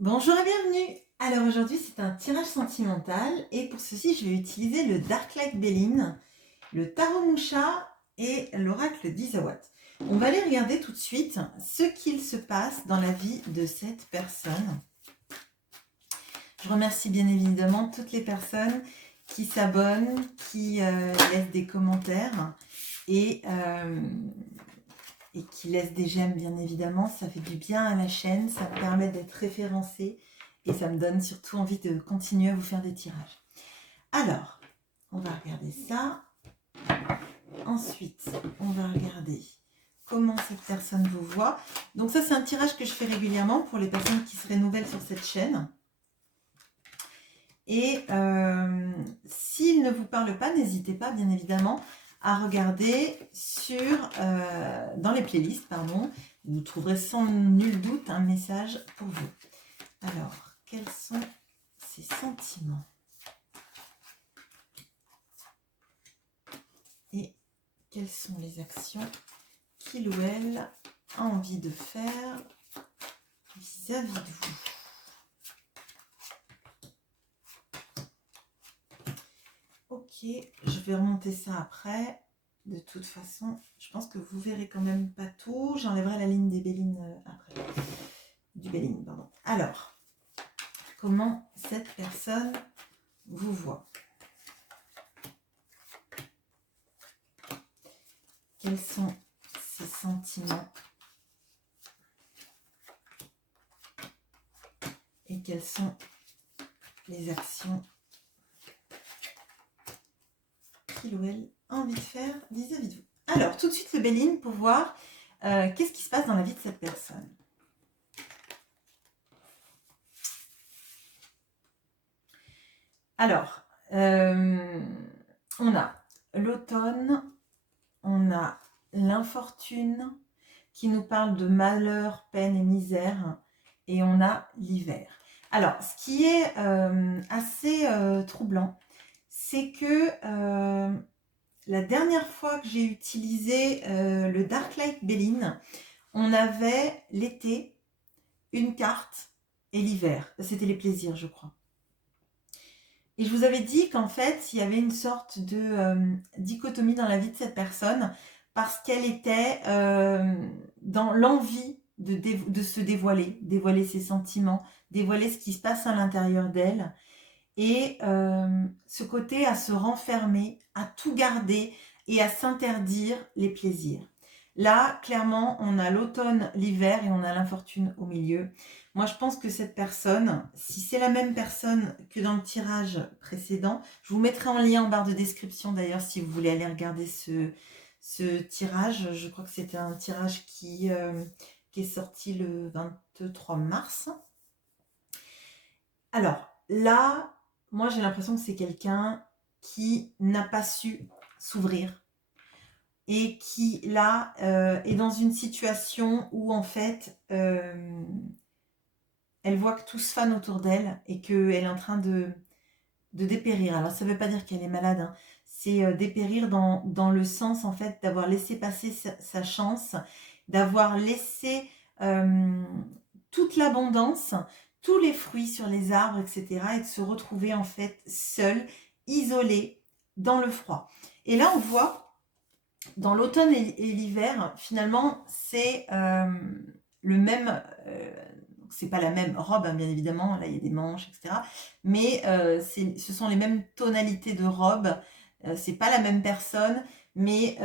Bonjour et bienvenue. Alors aujourd'hui c'est un tirage sentimental et pour ceci je vais utiliser le Darklight Béline, le Tarot Moucha et l'oracle d'Isawat. On va aller regarder tout de suite ce qu'il se passe dans la vie de cette personne. Je remercie bien évidemment toutes les personnes qui s'abonnent, qui laissent des commentaires et qui laissent des j'aime bien évidemment. Ça fait du bien à la chaîne, ça me permet d'être référencée et ça me donne surtout envie de continuer à vous faire des tirages. Alors, on va regarder ça. Ensuite, on va regarder comment cette personne vous voit. Donc ça, c'est un tirage que je fais régulièrement pour les personnes qui seraient nouvelles sur cette chaîne. Et s'il ne vous parle pas, n'hésitez pas, bien évidemment, à regarder dans les playlists, pardon. Vous trouverez sans nul doute un message pour vous. Alors, quels sont ces sentiments? Et quelles sont les actions qu'il ou elle a envie de faire vis-à-vis de vous? Ok, je vais remonter ça après. De toute façon, je pense que vous verrez quand même pas tout. J'enlèverai la ligne des bélines après. Du béline, pardon. Alors, comment cette personne vous voit? Quels sont ses sentiments? Et quelles sont les actions qu'il ou elle a envie de faire vis-à-vis de vous? Alors, tout de suite le béline pour voir qu'est-ce qui se passe dans la vie de cette personne. Alors, on a l'automne, on a l'infortune qui nous parle de malheur, peine et misère, et on a l'hiver. Alors, ce qui est assez troublant, c'est que la dernière fois que j'ai utilisé le Darklight Béline, on avait l'été, une carte et l'hiver. C'était les plaisirs, je crois. Et je vous avais dit qu'en fait, il y avait une sorte de dichotomie dans la vie de cette personne parce qu'elle était dans l'envie de se dévoiler, dévoiler ses sentiments, dévoiler ce qui se passe à l'intérieur d'elle. Et ce côté à se renfermer, à tout garder et à s'interdire les plaisirs. Là, clairement, on a l'automne, l'hiver et on a l'infortune au milieu. Moi, je pense que cette personne, si c'est la même personne que dans le tirage précédent, je vous mettrai en lien en barre de description d'ailleurs si vous voulez aller regarder ce tirage. Je crois que c'était un tirage qui est sorti le 23 mars. Alors, là, moi j'ai l'impression que c'est quelqu'un qui n'a pas su s'ouvrir et qui là est dans une situation où en fait elle voit que tout se fane autour d'elle et qu'elle est en train de dépérir. Alors ça ne veut pas dire qu'elle est malade, hein. C'est dépérir dans le sens en fait d'avoir laissé passer sa chance, d'avoir laissé toute l'abondance, tous les fruits sur les arbres, etc. et de se retrouver en fait seule, isolée, dans le froid. Et là on voit, dans l'automne et l'hiver, finalement c'est le même... c'est pas la même robe, hein, bien évidemment, là il y a des manches, etc. Mais ce sont les mêmes tonalités de robe, c'est pas la même personne, mais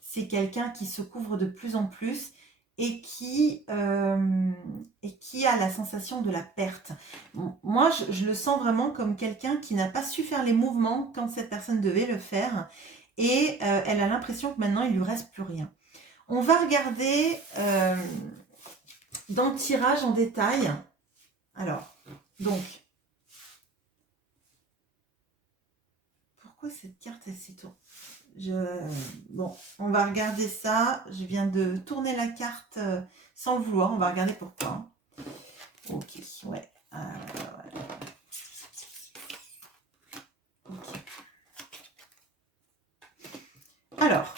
c'est quelqu'un qui se couvre de plus en plus et qui a la sensation de la perte. Moi, je le sens vraiment comme quelqu'un qui n'a pas su faire les mouvements quand cette personne devait le faire et elle a l'impression que maintenant il lui reste plus rien. On va regarder dans le tirage en détail. Alors, donc, pourquoi cette carte elle s'est tournée? Bon, on va regarder ça. Je viens de tourner la carte sans le vouloir. On va regarder pourquoi. Ok, ouais. Ouais. Okay. Alors,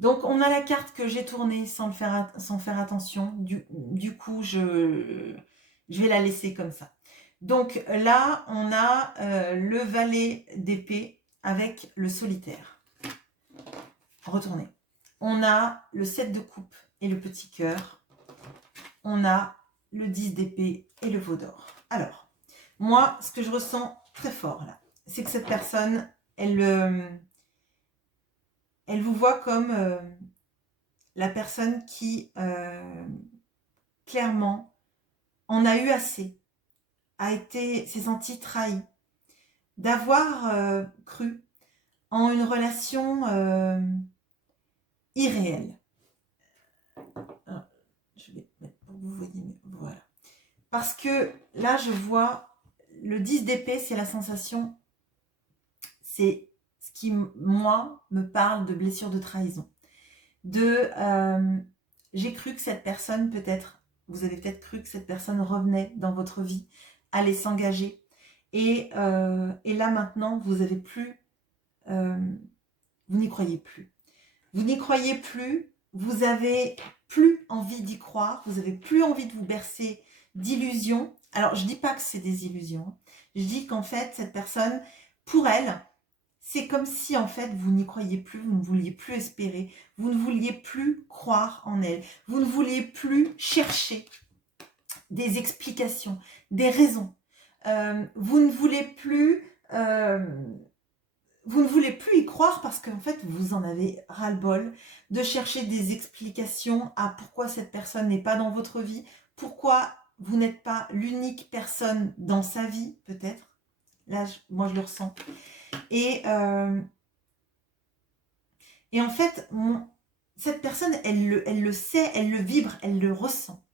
Donc, on a la carte que j'ai tournée sans faire attention. Du coup, je vais la laisser comme ça. Donc là, on a le valet d'épée avec le solitaire. Retournez. On a le 7 de coupe et le petit cœur. On a le 10 d'épée et le veau d'or. Alors, moi, ce que je ressens très fort là, c'est que cette personne, elle vous voit comme la personne qui, clairement, en a eu assez, s'est sentie trahie, d'avoir cru en une relation irréelle. Alors, je vais mettre pour que vous voyez mieux. Voilà. Parce que là, je vois le 10 d'épée, c'est la sensation, c'est ce qui, moi, me parle de blessure de trahison. J'ai cru que cette personne, peut-être, vous avez peut-être cru que cette personne revenait dans votre vie, allait s'engager. Et là, maintenant, vous avez plus, vous n'y croyez plus. Vous n'y croyez plus, vous avez plus envie d'y croire, vous avez plus envie de vous bercer d'illusions. Alors, je dis pas que c'est des illusions. Je dis qu'en fait, cette personne, pour elle, c'est comme si en fait vous n'y croyez plus, vous ne vouliez plus espérer, vous ne vouliez plus croire en elle, vous ne vouliez plus chercher des explications, des raisons. Vous ne voulez plus y croire parce qu'en fait vous en avez ras-le-bol de chercher des explications à pourquoi cette personne n'est pas dans votre vie, pourquoi vous n'êtes pas l'unique personne dans sa vie peut-être. Là, moi je le ressens. Et en fait, cette personne, elle le sait, elle le vibre, elle le ressent.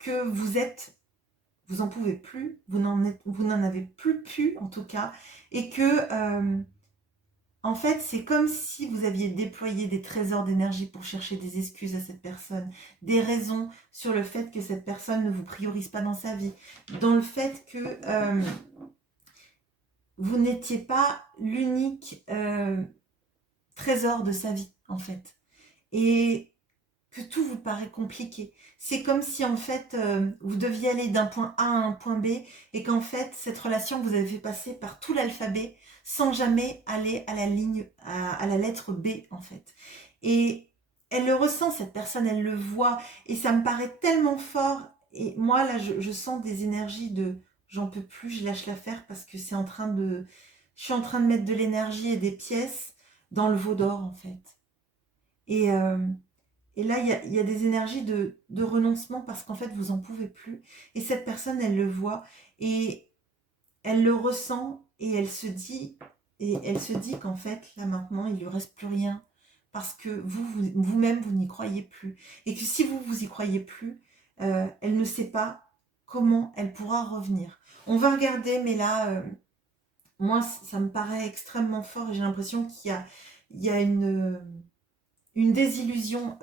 Que vous en pouvez plus, vous n'en avez plus pu en tout cas. Et que, en fait, c'est comme si vous aviez déployé des trésors d'énergie pour chercher des excuses à cette personne. Des raisons sur le fait que cette personne ne vous priorise pas dans sa vie. Dans le fait que vous n'étiez pas l'unique trésor de sa vie, en fait. Et que tout vous paraît compliqué. C'est comme si, en fait, vous deviez aller d'un point A à un point B et qu'en fait, cette relation vous avez fait passer par tout l'alphabet sans jamais aller à la ligne, à la lettre B, en fait. Et elle le ressent, cette personne, elle le voit. Et ça me paraît tellement fort. Et moi, là, je sens des énergies de j'en peux plus, je lâche l'affaire parce que c'est en train de... Je suis en train de mettre de l'énergie et des pièces dans le veau d'or, en fait. Et là, il y a des énergies de renoncement parce qu'en fait, vous n'en pouvez plus. Et cette personne, elle le voit et elle le ressent et elle se dit qu'en fait, là maintenant, il ne lui reste plus rien parce que vous-même, vous n'y croyez plus. Et que si vous y croyez plus, elle ne sait pas comment elle pourra revenir. On va regarder, mais là, moi, ça me paraît extrêmement fort et j'ai l'impression qu'il y a une désillusion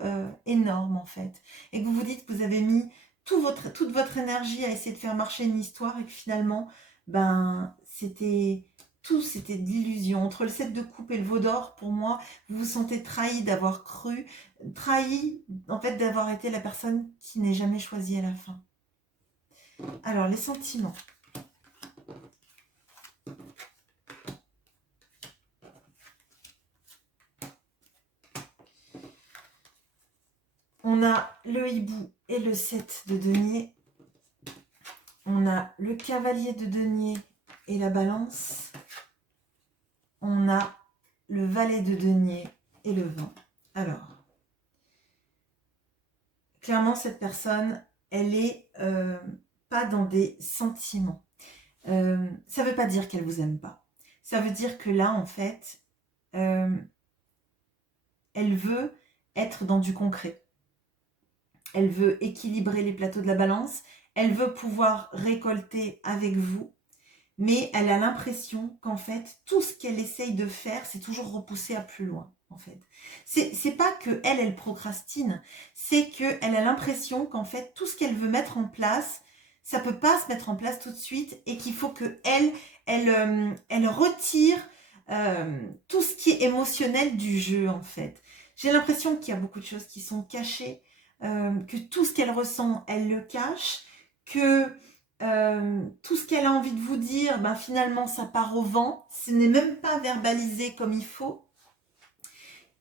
énorme en fait. Et que vous vous dites que vous avez mis toute votre énergie à essayer de faire marcher une histoire et que finalement, ben, c'était de l'illusion. Entre le 7 de coupe et le veau d'or, pour moi, vous vous sentez trahi d'avoir cru, trahi en fait d'avoir été la personne qui n'est jamais choisie à la fin. Alors, les sentiments. On a le hibou et le 7 de denier. On a le cavalier de denier et la balance. On a le valet de denier et le vent. Alors, clairement, cette personne, elle est pas dans des sentiments. Ça ne veut pas dire qu'elle vous aime pas. Ça veut dire que là, en fait, elle veut être dans du concret. Elle veut équilibrer les plateaux de la balance. Elle veut pouvoir récolter avec vous. Mais elle a l'impression qu'en fait, tout ce qu'elle essaye de faire, c'est toujours repousser à plus loin, en fait. C'est pas que elle procrastine, c'est qu'elle a l'impression qu'en fait, tout ce qu'elle veut mettre en place, ça peut pas se mettre en place tout de suite et qu'il faut que elle retire tout ce qui est émotionnel du jeu, en fait. J'ai l'impression qu'il y a beaucoup de choses qui sont cachées, que tout ce qu'elle ressent, elle le cache, que tout ce qu'elle a envie de vous dire, ben finalement ça part au vent, ce n'est même pas verbalisé comme il faut,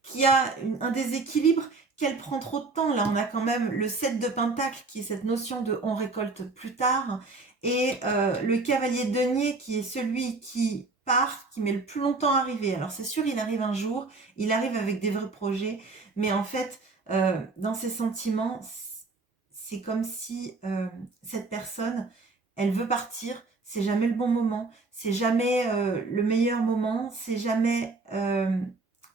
qu'il y a un déséquilibre, qu'elle prend trop de temps. Là, on a quand même le 7 de Pentacle, qui est cette notion de on récolte plus tard, et le cavalier de denier, qui est celui qui part, qui met le plus longtemps à arriver. Alors c'est sûr, il arrive un jour, il arrive avec des vrais projets, mais en fait, dans ses sentiments, c'est comme si cette personne, elle veut partir, c'est jamais le bon moment, c'est jamais le meilleur moment, c'est jamais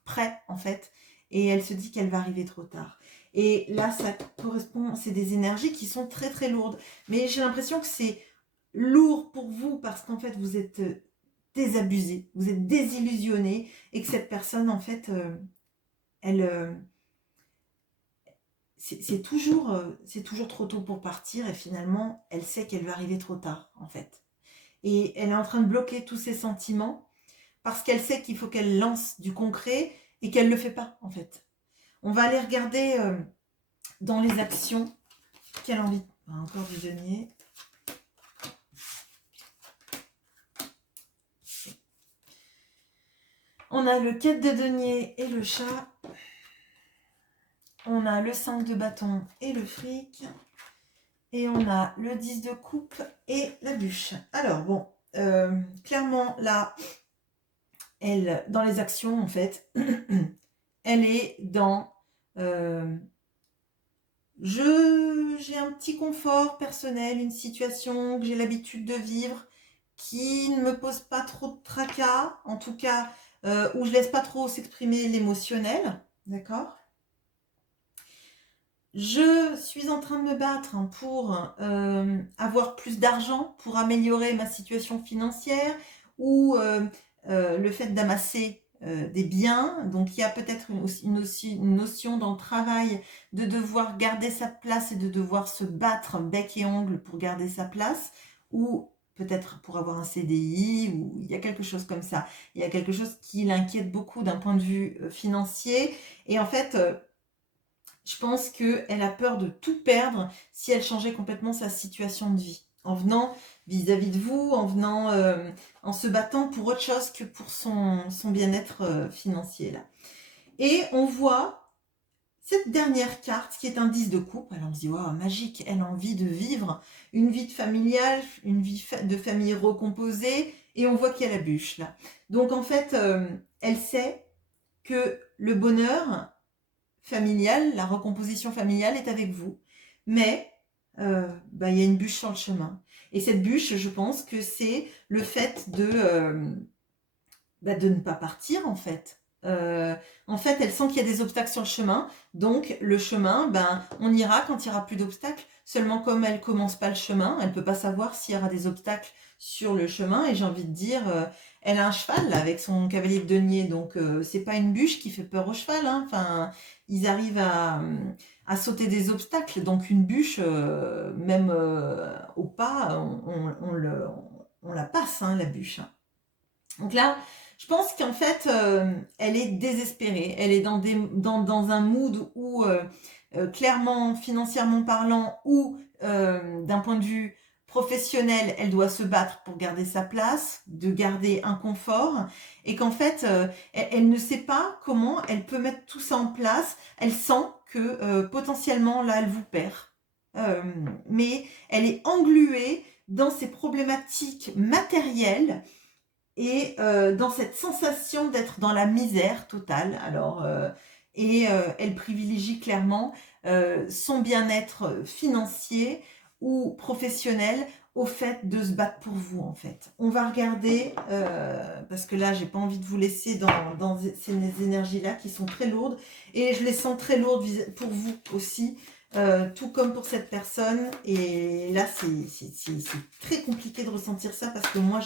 prêt en fait, et elle se dit qu'elle va arriver trop tard. Et là, ça correspond, c'est des énergies qui sont très très lourdes, mais j'ai l'impression que c'est lourd pour vous parce qu'en fait vous êtes désabusé, vous êtes désillusionné, et que cette personne en fait, elle c'est toujours trop tôt pour partir, et finalement elle sait qu'elle va arriver trop tard en fait, et elle est en train de bloquer tous ses sentiments parce qu'elle sait qu'il faut qu'elle lance du concret et qu'elle ne le fait pas en fait. On va aller regarder dans les actions quelle envie. Encore du denier. On a le 4 de denier et le chat. On a le 5 de bâton et le fric. Et on a le 10 de coupe et la bûche. Alors bon, clairement là, elle, dans les actions en fait, elle est dans j'ai un petit confort personnel, une situation que j'ai l'habitude de vivre qui ne me pose pas trop de tracas, en tout cas où je laisse pas trop s'exprimer l'émotionnel, d'accord? Je suis en train de me battre pour avoir plus d'argent, pour améliorer ma situation financière, ou le fait d'amasser des biens. Donc il y a peut-être une notion dans le travail de devoir garder sa place et de devoir se battre bec et ongle pour garder sa place, ou peut-être pour avoir un CDI, ou il y a quelque chose comme ça. Il y a quelque chose qui l'inquiète beaucoup d'un point de vue financier, et en fait je pense qu'elle a peur de tout perdre si elle changeait complètement sa situation de vie. En venant vis-à-vis de vous, en venant, en se battant pour autre chose que pour son bien-être financier là. Et on voit cette dernière carte qui est un 10 de coupe. Alors on se dit, waouh, magique, elle a envie de vivre une vie familiale, une vie de famille recomposée, et on voit qu'il y a la bûche là. Donc en fait, elle sait que le bonheur familiale, la recomposition familiale est avec vous. Mais il y a une bûche sur le chemin. Et cette bûche, je pense que c'est le fait de ne pas partir en fait. En fait, elle sent qu'il y a des obstacles sur le chemin. Donc le chemin, on ira quand il n'y aura plus d'obstacles. Seulement comme elle commence pas le chemin, elle peut pas savoir s'il y aura des obstacles sur le chemin. Et j'ai envie de dire, elle a un cheval là, avec son cavalier de denier. Donc c'est pas une bûche qui fait peur au cheval. Hein. Enfin, ils arrivent à sauter des obstacles. Donc une bûche, même au pas, on la passe, hein, la bûche. Donc là, je pense qu'en fait, elle est désespérée. Elle est dans un mood où, clairement, financièrement parlant, ou d'un point de vue professionnel, elle doit se battre pour garder sa place, de garder un confort, et qu'en fait, elle ne sait pas comment elle peut mettre tout ça en place. Elle sent que potentiellement, là, elle vous perd. Mais elle est engluée dans ces problématiques matérielles, et dans cette sensation d'être dans la misère totale. Alors, elle privilégie clairement son bien-être financier ou professionnel au fait de se battre pour vous en fait. On va regarder, parce que là j'ai pas envie de vous laisser dans ces énergies-là qui sont très lourdes, et je les sens très lourdes pour vous aussi. Tout comme pour cette personne, et là c'est très compliqué de ressentir ça, parce que moi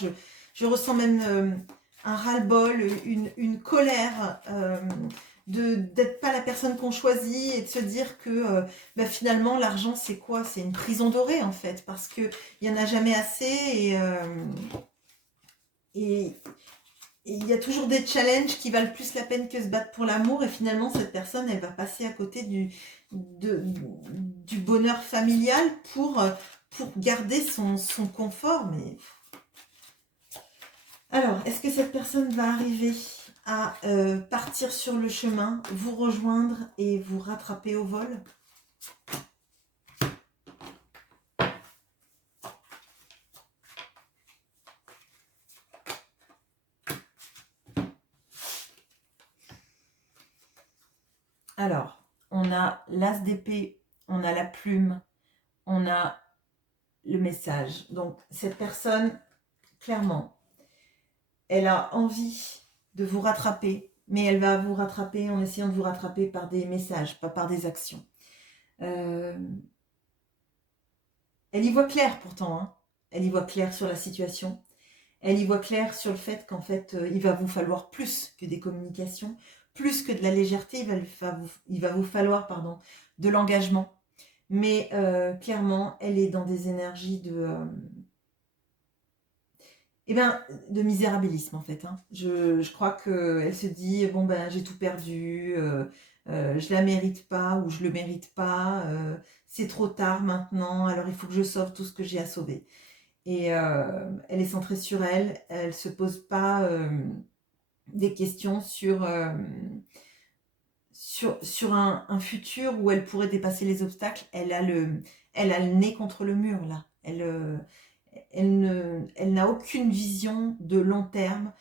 je ressens même un ras-le-bol, une colère d'être pas la personne qu'on choisit, et de se dire que finalement l'argent c'est quoi? C'est une prison dorée en fait, parce que il y en a jamais assez, et il y a toujours des challenges qui valent plus la peine que se battre pour l'amour, et finalement cette personne elle va passer à côté du bonheur familial pour garder son confort. Mais alors, est-ce que cette personne va arriver à partir sur le chemin, vous rejoindre et vous rattraper au vol? Alors, on a l'as d'épée, on a la plume, on a le message. Donc, cette personne, clairement, elle a envie de vous rattraper, mais elle va vous rattraper en essayant de vous rattraper par des messages, pas par des actions. Elle y voit clair pourtant, hein. Elle y voit clair sur la situation. Elle y voit clair sur le fait qu'en fait, il va vous falloir plus que des communications, plus que de la légèreté, il va vous falloir de l'engagement. Mais clairement, elle est dans des énergies de misérabilisme en fait. Hein. Je crois qu'elle se dit, bon ben j'ai tout perdu, je la mérite pas ou je le mérite pas, c'est trop tard maintenant, alors il faut que je sauve tout ce que j'ai à sauver. Et elle est centrée sur elle, elle se pose pas des questions sur un futur où elle pourrait dépasser les obstacles. Elle a le nez contre le mur là. Elle n'a aucune vision de long terme.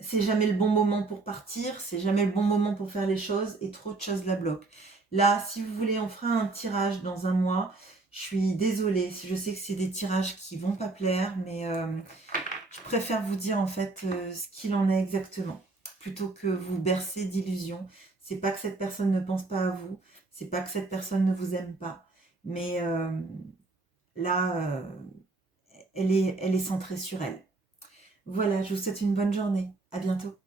C'est jamais le bon moment pour partir, c'est jamais le bon moment pour faire les choses et trop de choses la bloquent. Là, si vous voulez, on fera un tirage dans un mois. Je suis désolée, je sais que c'est des tirages qui vont pas plaire, mais je préfère vous dire en fait ce qu'il en est exactement, plutôt que vous bercer d'illusions. C'est pas que cette personne ne pense pas à vous, c'est pas que cette personne ne vous aime pas, mais là, elle est centrée sur elle. Voilà, je vous souhaite une bonne journée. À bientôt.